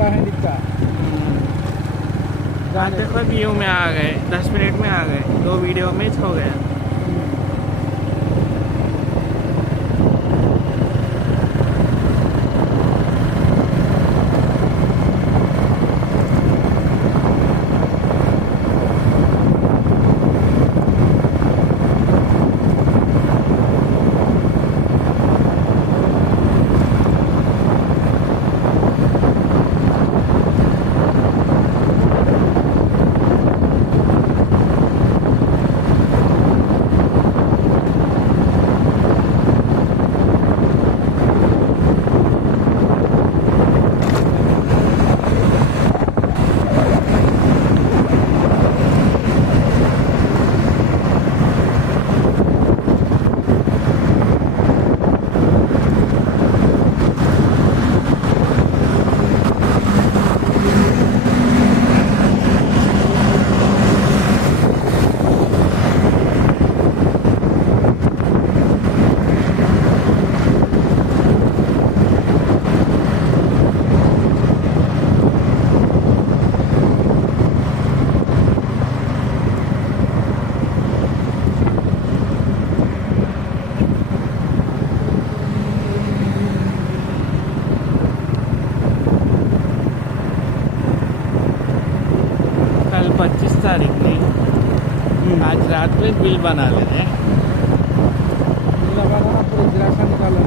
का है दिखता। देखो व्यू में आ गए, 10 मिनट में आ गए, 2 वीडियो में हो गया। कल 25 तारीख नहीं, आज रात में बिल बना लेते हैं। पूरा जिरासा निकाला।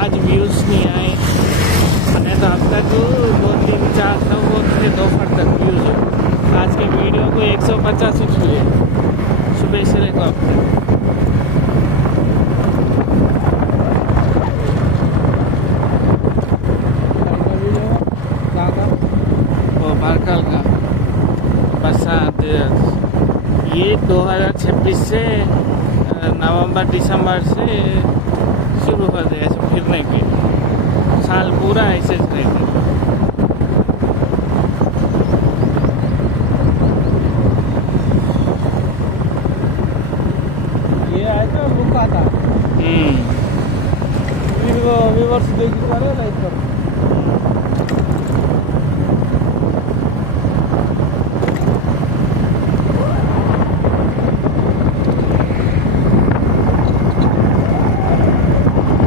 आज व्यूज़ नहीं आए, मैंने तो अब तक 2, 3, 4 सब वो थे दोपहर तक व्यूज़ हो। आज के वीडियो को 150 हुए सुबह से लेकर अब तक। वो बारकाल का बरसात ये 2026 से नवंबर दिसंबर से शुरू कर दे ऐसे फिरने के, साल पूरा ऐसे रहेंगे। ये आया था रुका था। फिर वो रिवर्स देखी करे ना इस पर।